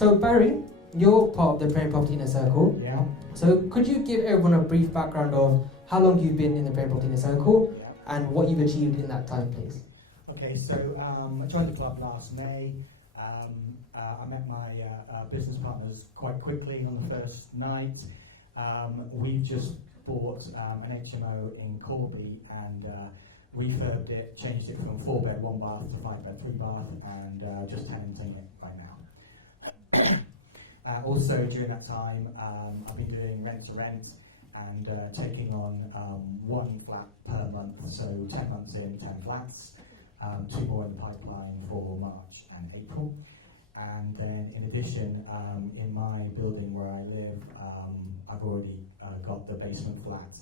So Barry, you're part of the Premier Property Inner Circle. Yeah. So could you give everyone a brief background of how long you've been in the Premier Property Inner Circle and what you've achieved in that time, please? Okay, so I joined the club last May. I met my business partners quite quickly on the first night. We've just bought an HMO in Corby and refurbed it, changed it from 4-bed, 1-bath to 5-bed, 3-bath, and just tenanting it right now. Also, during that time, I've been doing rent-to-rent and taking on 1 flat per month, so 10 months in, 10 flats, 2 more in the pipeline for March and April. And then, in addition, in my building where I live, I've already got the basement flat,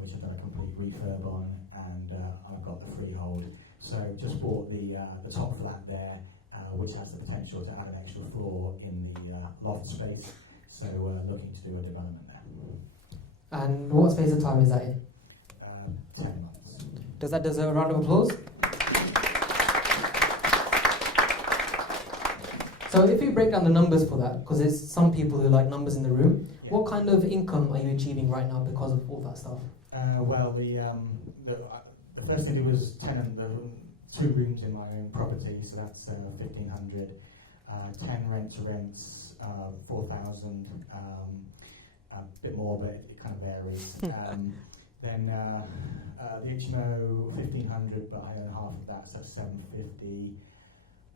which I've done a complete refurb on, and I've got the freehold. So just bought the top flat there, which has the potential to add an extra floor in the loft space. So looking to do a development there. And what space of time is that in? 10 months. Does that deserve a round of applause? So if you break down the numbers for that, because there's some people who like numbers in the room, what kind of income are you achieving right now because of all that stuff? Well, the first thing was tenant, the 2 rooms in my own property, so that's 1,500. 10 rent-to-rents, 4,000, a bit more, but it kind of varies. Then the HMO, 1,500, but I own half of that, so that's 750.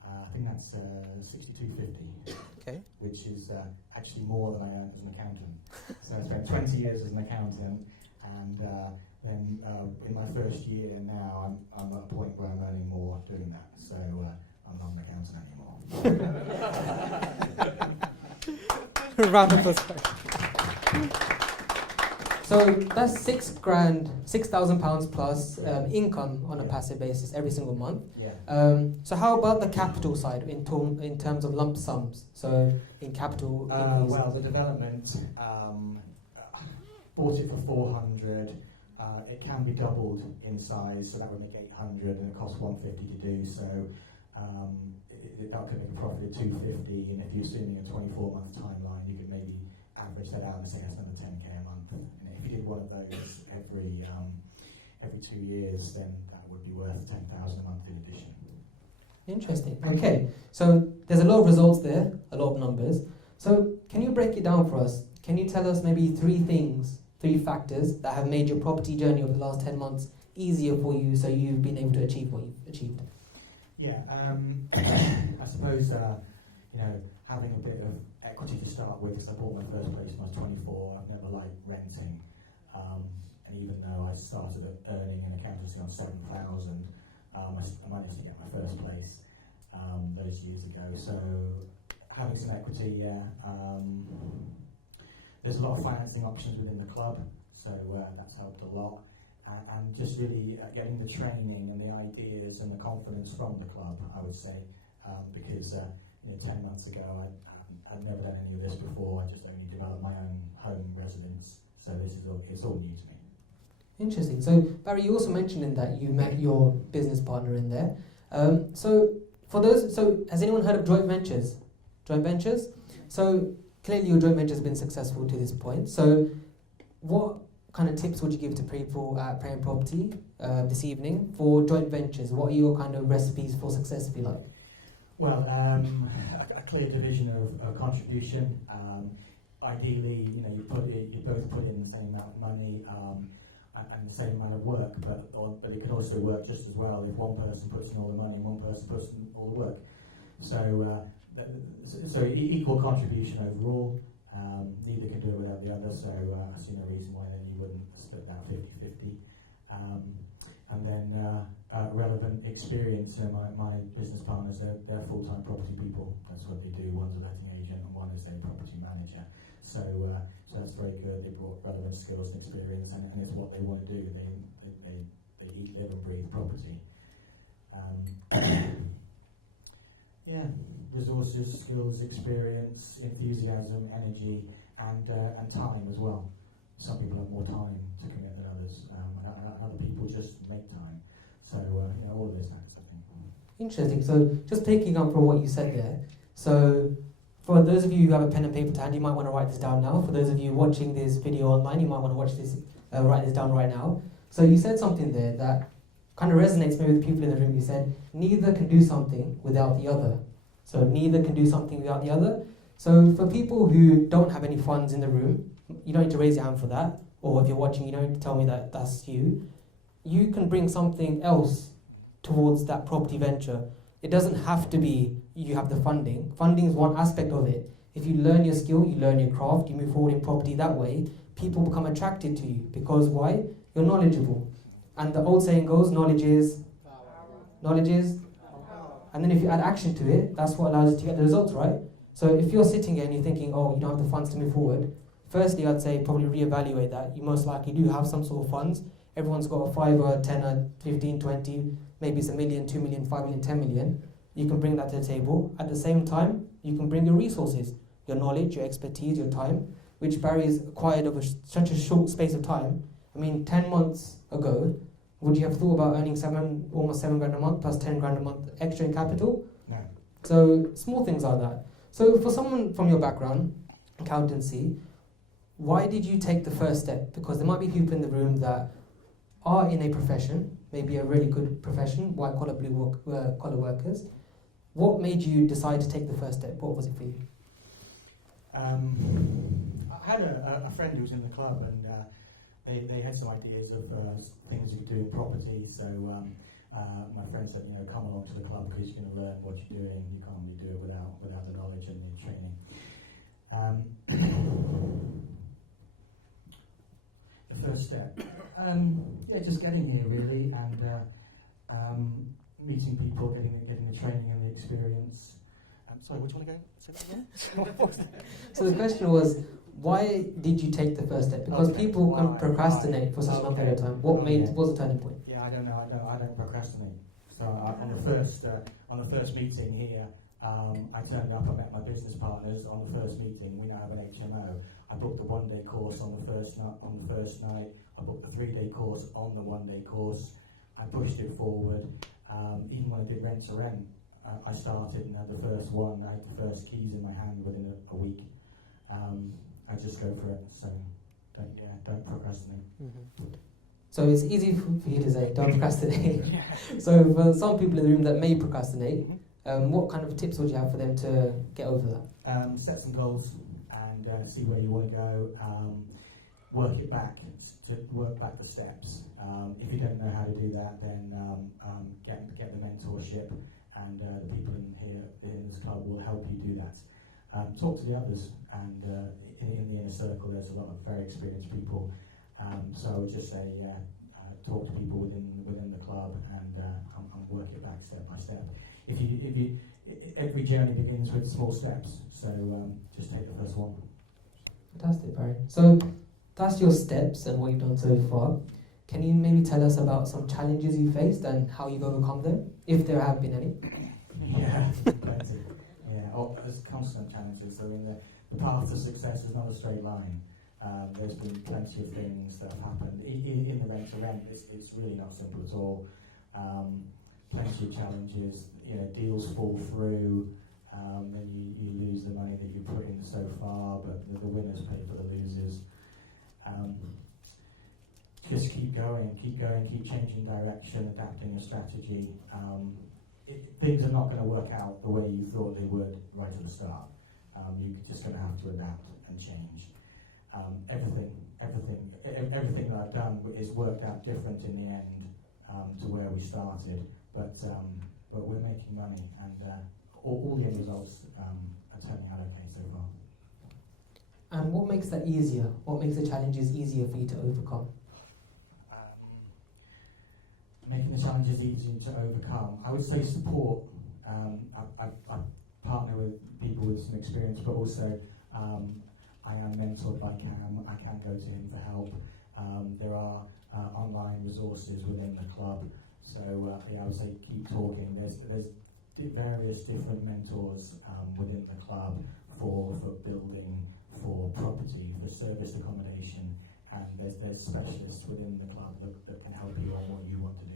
I think that's 6,250, okay, which is actually more than I earned as an accountant. So I spent 20 years as an accountant, and then in my first year now, I'm at a point where I'm earning more doing that. So I'm not an accountant anymore. Round of applause. So that's £6,000 plus income on a passive basis every single month. Yeah. So how about the capital side in terms of lump sums? So in capital. Well, the development bought it for 400. It can be doubled in size, so that would make 800, and it costs 150 to do. So that could make a profit of 250. And if you're assuming a 24-month timeline, you could maybe average that out and say that's another 10k a month. And if you did one of those every 2 years, then that would be worth 10,000 a month in addition. Interesting. Okay, so there's a lot of results there, a lot of numbers. So can you break it down for us? Can you tell us maybe 3 factors that have made your property journey over the last 10 months easier for you, so you've been able to achieve what you've achieved? Yeah, I suppose having a bit of equity to start with, because I bought my first place when I was 24. I've never liked renting, and even though I started earning an accountancy on 7,000, I managed to get my first place those years ago. So having some equity, there's a lot of financing options within the club, so that's helped a lot. And just really getting the training and the ideas and the confidence from the club, I would say, because 10 months ago I'd never done any of this before. I just only developed my own home residence, so it's all new to me. Interesting. So Barry, you also mentioned in that you met your business partner in there. So has anyone heard of joint ventures? Joint ventures. So clearly your joint venture has been successful to this point. So what kind of tips would you give to people at Premier Property this evening for joint ventures? What are your kind of recipes for success, if you like? Well, a clear division of contribution. Ideally, you both put in the same amount of money and the same amount of work, but it can also work just as well if one person puts in all the money and one person puts in all the work. So equal contribution overall. Neither can do it without the other, so I see no reason why then you wouldn't split that 50-50. And then relevant experience. My business partners, they're full-time property people. That's what they do. One's a letting agent and one is a property manager. So that's very good. They brought relevant skills and experience, and it's what they want to do. They eat, live, and breathe property. Yeah, resources, skills, experience, enthusiasm, energy, and time as well. Some people have more time to commit than others. Other people just make time. So all of this kind of thing. Interesting. So just picking up from what you said there. So For those of you who have a pen and paper to hand, you might want to write this down now. For those of you watching this video online, you might want to write this down right now. So you said something there that kind of resonates maybe with people in the room. You said, neither can do something without the other. So neither can do something without the other. So for people who don't have any funds in the room, you don't need to raise your hand for that. Or if you're watching, you don't need to tell me that that's you. You can bring something else towards that property venture. It doesn't have to be you have the funding. Funding is one aspect of it. If you learn your skill, you learn your craft, you move forward in property that way, people become attracted to you. Because why? You're knowledgeable. And the old saying goes, knowledge is. And then if you add action to it, that's what allows you to get the results, right? So if you're sitting here and you're thinking, oh, you don't have the funds to move forward, firstly, I'd say probably reevaluate that. You most likely do have some sort of funds. Everyone's got a 5 or 10 or 15, 20, maybe it's $1 million, 2 million, 5 million, 10 million. You can bring that to the table. At the same time, you can bring your resources, your knowledge, your expertise, your time, which Barry's acquired over such a short space of time. I mean, 10 months ago, would you have thought about earning almost 7 grand a month plus 10 grand a month extra in capital? No. So small things like that. So for someone from your background, accountancy, why did you take the first step? Because there might be people in the room that are in a profession, maybe a really good profession, white collar, blue collar workers. What made you decide to take the first step? What was it for you? I had a friend who was in the club, and they had some ideas of things you could do in property. So my friend said, come along to the club because you're going to learn what you're doing. You can't really do it without the knowledge and the training. The first step, just getting here really, and meeting people, getting the training and the experience. Sorry, which one again? Say that again. So the question was, why did you take the first step? Because people can procrastinate for such a long period of time. What was the turning point? Yeah, I don't know. I don't procrastinate. So on the first meeting here, I turned up. I met my business partners on the first meeting. We now have an HMO. I booked the 1-day course on the first night. I booked the 3-day course on the 1-day course. I pushed it forward. Even when I did rent to rent, I started and had the first one. I had the first keys in my hand within a week. I just go for it. So don't procrastinate. Mm-hmm. So it's easy for you to say, don't procrastinate. So for some people in the room that may procrastinate, what kind of tips would you have for them to get over that? Set some goals and see where you want to go. Work it back, work back the steps. If you don't know how to do that, then get the mentorship, and the people in this club will help you do that. Talk to the others, and in the inner circle there's a lot of very experienced people. So I would just say, talk to people within the club and work it back step by step. Every journey begins with small steps, so just take the first one. Fantastic, Barry. So that's your steps and what you've done so far. Can you maybe tell us about some challenges you faced and how you've overcome them, if there have been any? Yeah, plenty. Yeah, there's constant challenges. I mean, the path to success is not a straight line. There's been plenty of things that have happened. In the rent-to-rent, it's really not simple at all. Plenty of challenges. Deals fall through, and you lose the money that you put in so far, but the winners pay for the losers. Just keep going, keep changing direction, adapting your strategy. Things are not going to work out the way you thought they would right at the start. You're just going to have to adapt and change. Everything that I've done is worked out different in the end to where we started, but we're making money, and all the end results are turning out okay so far. And what makes that easier? What makes the challenges easier for you to overcome? Making the challenges easier to overcome, I would say support. I partner with people with some experience, but also I am mentored by Cam. I can go to him for help. There are online resources within the club, so I would say keep talking. There's various different mentors within the club for building, for property, for serviced accommodation, and there's specialists within the club that can help you on what you want to do.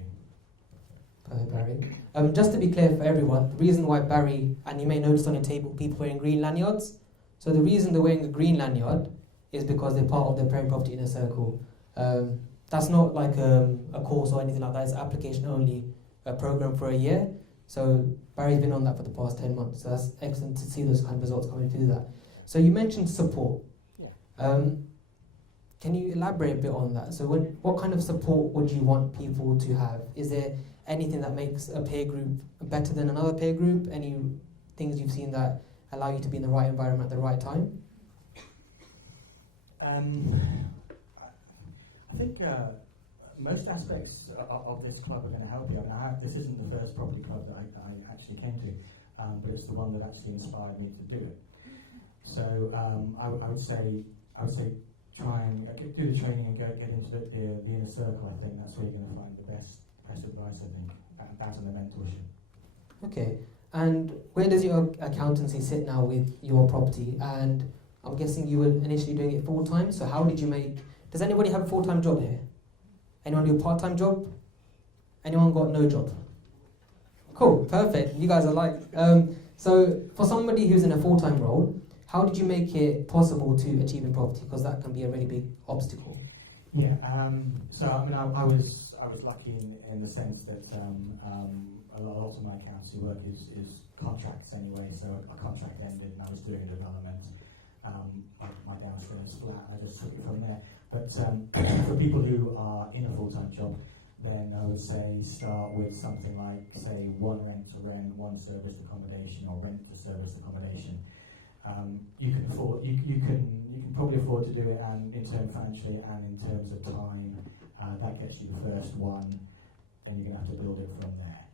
Barry. Just to be clear for everyone, the reason why Barry, and you may notice on your table, people wearing green lanyards. So the reason they're wearing a green lanyard is because they're part of the Parent Property Inner Circle. That's not like a course or anything like that. It's application only, a program for a year. So Barry's been on that for the past 10 months. So that's excellent to see those kind of results coming through that. So you mentioned support. Yeah. Can you elaborate a bit on that? So what kind of support would you want people to have? Is there anything that makes a peer group better than another peer group? Any things you've seen that allow you to be in the right environment at the right time? I think most aspects of this club are going to help you. I mean, this isn't the first property club that I actually came to, but it's the one that actually inspired me to do it. So I would say try and do the training and get into the inner circle. I think that's where you're going to find the best advice. I think that and the mentorship. Okay, and where does your accountancy sit now with your property? And I'm guessing you were initially doing it full time. So how did you make? Does anybody have a full-time job here? Anyone do a part-time job? Anyone got no job? Cool, perfect. You guys are like. So for somebody who's in a full-time role, how did you make it possible to achieve in property? Because that can be a really big obstacle. Yeah. So I mean, I was lucky in the sense that a lot of my accountancy work is contracts anyway. So a contract ended, and I was doing a development. My downstairs flat. I just took it from there. But for people who are in a full-time job, then I would say start with something like, say, one rent to rent, one serviced accommodation, or rent to serviced accommodation. You can probably afford to do it, and in terms financially and in terms of time, that gets you the first one, and you're going to have to build it from there.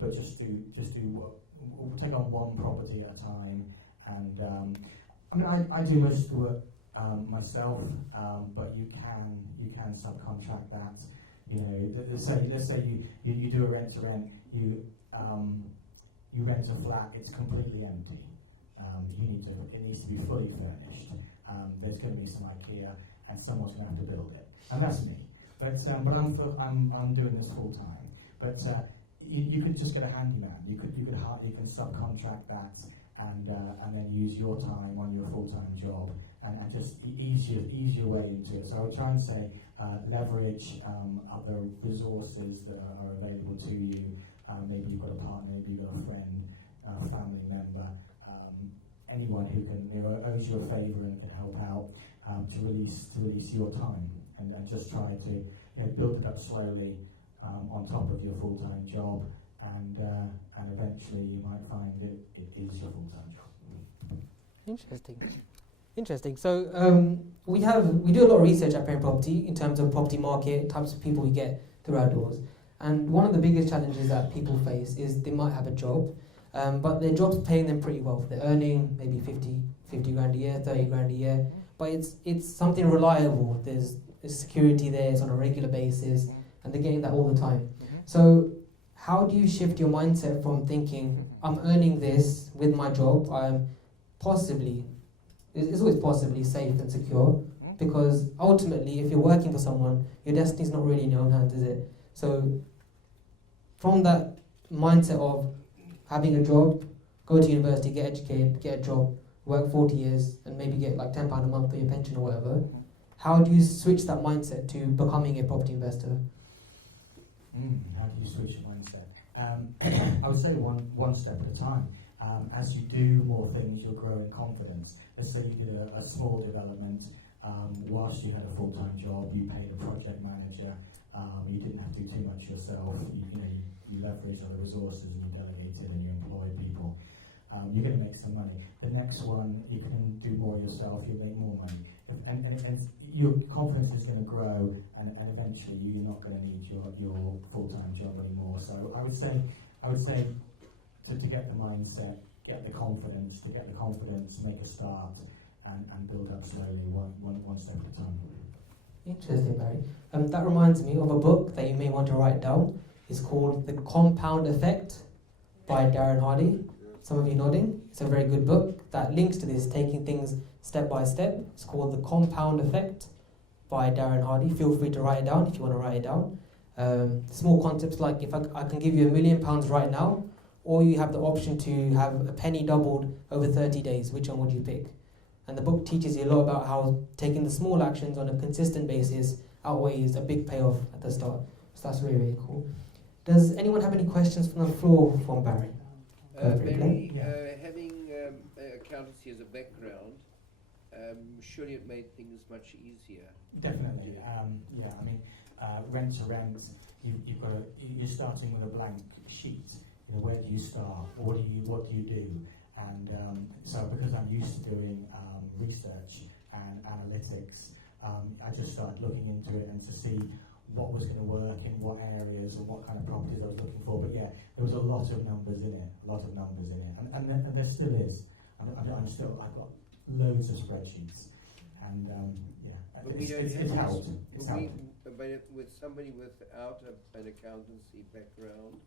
But just take on one property at a time, and I mean I do most of the work myself, but you can subcontract that. You know, let's say you do a rent to rent, you rent a flat, it's completely empty. It needs to be fully furnished. There's going to be some IKEA, and someone's going to have to build it, and that's me. But I'm doing this full time. But you could just get a handyman. You can subcontract that, and then use your time on your full time job, and just ease your way into it. So I would try and say leverage other resources that are available to you. Maybe you've got a partner, maybe you've got a friend, a family member. Anyone who owes you a favour and can help out to release your time, and just try to build it up slowly on top of your full-time job, and eventually you might find it is your full-time job. Interesting. So we do a lot of research at Parent Property in terms of property market, types of people we get through our doors, and one of the biggest challenges that people face is they might have a job. But their job's paying them pretty well. They're earning maybe 50 grand a year, 30 grand a year. But it's something reliable. There's security there, it's on a regular basis, and they're getting that all the time. So how do you shift your mindset from thinking, I'm earning this with my job, I'm possibly, it's always possibly safe and secure, because ultimately if you're working for someone, your destiny's not really in your own hands, is it? So from that mindset of having a job, go to university, get educated, get a job, work 40 years, and maybe get like £10 a month for your pension or whatever. How do you switch that mindset to becoming a property investor? How do you switch your mindset? I would say one step at a time. As you do more things, you'll grow in confidence. Let's say you did a small development whilst you had a full-time job, you paid a project manager, you didn't have to do too much yourself, you leverage other resources, and you delegated, and you employ people. You're going to make some money. The next one, you can do more yourself, you'll make more money. And your confidence is going to grow, and eventually you're not going to need your full-time job anymore. So I would say to get the mindset, get the confidence, make a start, and build up slowly, one step at a time. Interesting, Barry. That reminds me of a book that you may want to write down. It's called The Compound Effect by Darren Hardy. Some of you nodding. It's a very good book that links to this, taking things step by step. It's called The Compound Effect by Darren Hardy. Feel free to write it down if you want to write it down. Small concepts like if I can give you £1 million right now, or you have the option to have a penny doubled over 30 days, which one would you pick? And the book teaches you a lot about how taking the small actions on a consistent basis outweighs a big payoff at the start. So that's really, really cool. Does anyone have any questions from the floor from Barry? Barry, having accountancy as a background, surely it made things much easier. Definitely. Yeah, I mean, rent to rent, you're starting with a blank sheet. You know, where do you start? What do you do? And so because I'm used to doing research and analytics, I just started looking into it and to see what was going to work in what areas and what kind of properties I was looking for. But yeah, there was a lot of numbers in it, and there still is. I've got loads of spreadsheets, and it's helped. But with somebody without an accountancy background,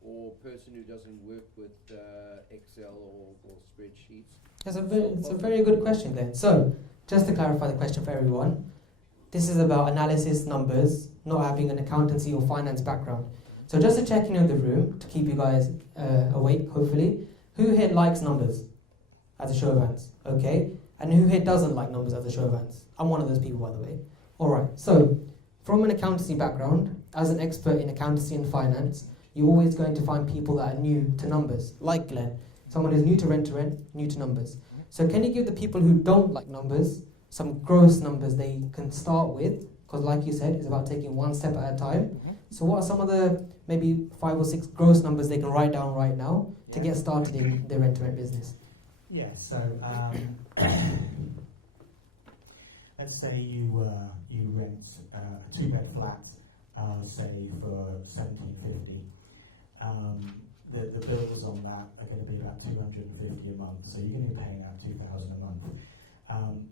or person who doesn't work with Excel or spreadsheets? It's a very good question, Glenn. So, just to clarify the question for everyone, this is about analysis, numbers, not having an accountancy or finance background. So just to check in the room, to keep you guys awake, hopefully, who here likes numbers as a show of hands? Okay. And who here doesn't like numbers as a show of hands? I'm one of those people, by the way. All right. So, from an accountancy background, as an expert in accountancy and finance, you're always going to find people that are new to numbers, like Glenn. Someone who's new to rent, new to numbers. So can you give the people who don't like numbers some gross numbers they can start with? Because like you said, it's about taking one step at a time. So what are some of the maybe 5 or 6 gross numbers they can write down right now to get started in their rent-to-rent business? Yeah, so let's say you rent a 2-bed flat, say for $1,750. The bills on that are going to be about $250 a month, so you're going to be paying out $2,000 a month.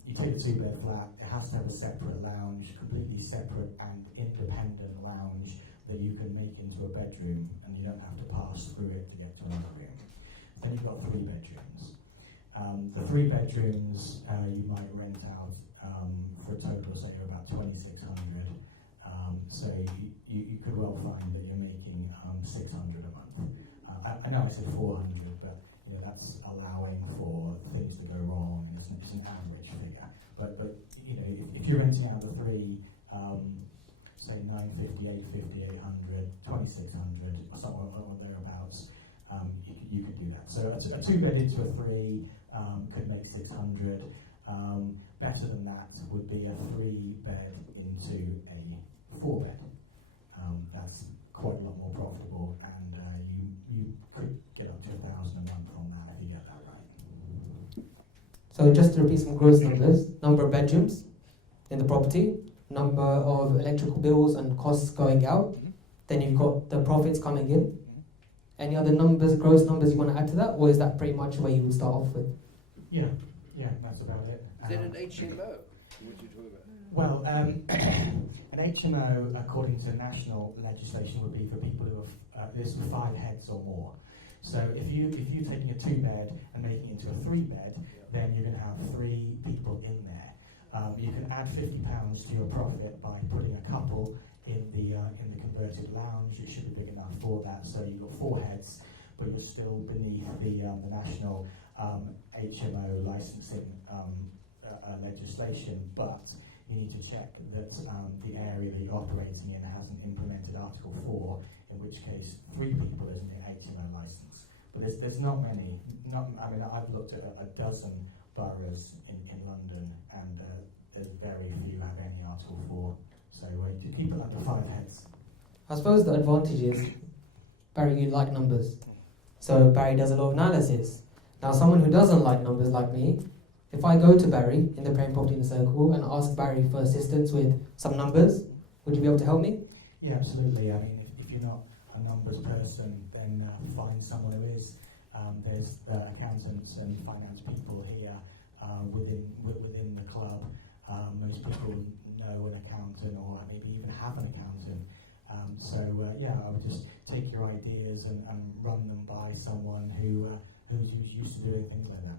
You take a 2-bed flat, it has to have a separate lounge, completely separate and independent lounge that you can make into a bedroom, and you don't have to pass through it to get to another room. Then you've got 3 bedrooms. The 3 bedrooms you might rent out for a total, say, of about $2,600. So you could well find that you're making $600 a month. I know I said 400, but that's allowing for things to go wrong. It's an average figure. But if you're renting out the 3, say 950, 850, 800, 2600, or somewhere or thereabouts, you could do that. So a 2-bed into a 3 could make 600. Better than that would be a 3-bed into a 4-bed. That's quite a lot more profitable, and you could get up to $1,000 a month on that if you get that right. So just to repeat some gross numbers: number of bedrooms in the property, number of electrical bills and costs going out. Then you've got the profits coming in. Any other numbers, gross numbers you want to add to that, or is that pretty much where you would start off with? Yeah, that's about it. Is that an HMO? What you talking about? Well, an HMO, according to national legislation, would be for people who have there's 5 heads or more. So if you're taking a 2-bed and making it into a 3-bed, then you're going to have 3 people in there. You can add £50 to your profit by putting a couple in the converted lounge. It should be big enough for that. So you've got 4 heads, but you're still beneath the national HMO licensing legislation. But you need to check that the area that you're operating in hasn't implemented Article 4, in which case 3 people isn't an HMO license. But there's not many. I've looked at a dozen boroughs in London, and there's very few have any Article 4. So you keep it under 5 heads. I suppose the advantage is, Barry, you like numbers. So Barry does a lot of analysis. Now, someone who doesn't like numbers like me, if I go to Barry in the Praying Property in the Circle and ask Barry for assistance with some numbers, would you be able to help me? Yeah, absolutely. I mean, if you're not a numbers person, then find someone who is. There's accountants and finance people here within the club. Most people know an accountant, or maybe even have an accountant. I would just take your ideas and run them by someone who's used to doing things like that.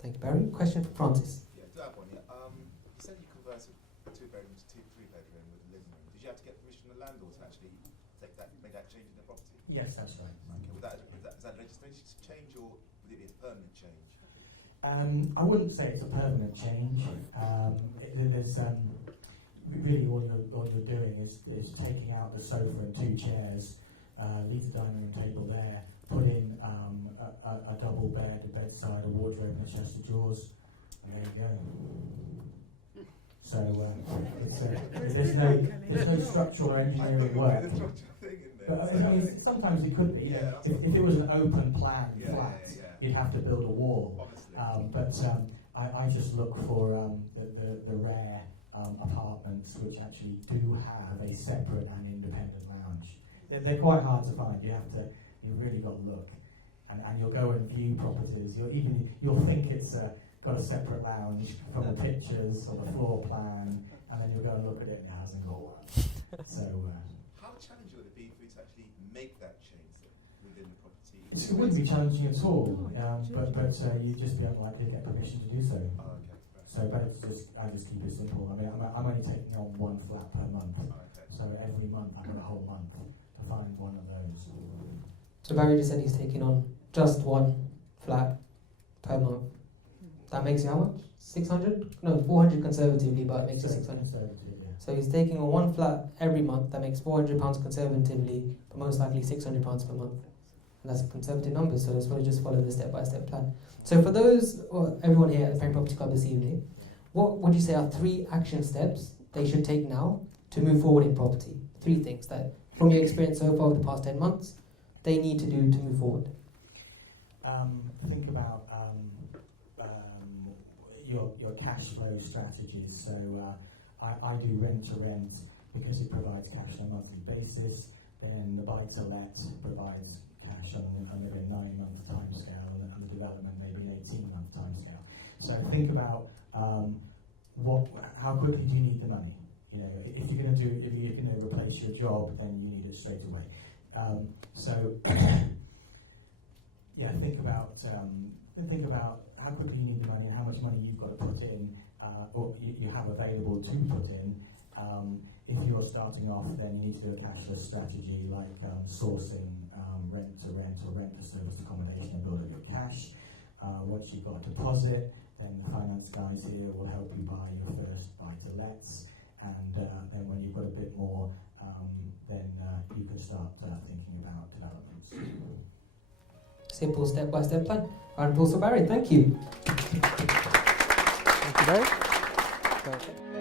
Thank you, Barry. Question for Francis. Yeah, to that one, yeah. You said you converted a 2-bedroom to 3-bedroom with a living room. Did you have to get permission from the landlord to actually Yes, that's right. Okay. Is that legislation change or would it be a permanent change? I wouldn't say it's a permanent change. There's really all you're doing is taking out the sofa and 2 chairs, leave the dining room table there, put in a double bed, a bedside, a wardrobe, and a chest of drawers. And there you go. So there's no structural or engineering work. But I mean, sometimes it could be. Yeah. If it was an open plan flat, you'd have to build a wall. But I just look for the rare apartments which actually do have a separate and independent lounge. They're quite hard to find. You've really got to look, and you'll go and view properties. You'll think it's got a separate lounge from the pictures or the floor plan, and then you'll go and look at it and it hasn't got one. So. How challenging would it be for you to actually make that change within the property? It wouldn't be challenging at all, but you'd just be unlikely to get permission to do so. Oh, okay. Right. So better to I just keep it simple. I mean, I'm only taking on 1 flat per month, Okay. so every month I've got a whole month to find one of those. So Barry just said he's taking on just 1 flat per month. That makes you how much? 600? No, 400 conservatively, but it makes you 600. Conservative, yeah. So he's taking on 1 flat every month. That makes £400 conservatively, but most likely £600 per month. And that's a conservative number, so it's going to just follow the step-by-step plan. So for those, or everyone here at the Frame Property Club this evening, what would you say are 3 action steps they should take now to move forward in property? 3 things that, from your experience so far over the past 10 months, they need to do to move forward. Think about your cash flow strategies. So I do rent to rent because it provides cash on a monthly basis. Then the buy to let provides cash on maybe a 9-month timescale, and the development maybe an 18-month timescale. So think about how quickly do you need the money? You know, if you're going to replace your job, then you need it straight away. Yeah, think about how quickly you need the money and how much money you've got to put in, or you have available to put in. If you're starting off, then you need to do a cashless strategy like sourcing rent to rent or rent to service accommodation and building your cash. Once you've got a deposit, then the finance guys here will help you buy your first buy-to-lets, and then when you've got a bit more, then you can start thinking about developments. Simple step-by-step plan. Round of applause for Barry. Thank you. Thank you, Barry. Perfect.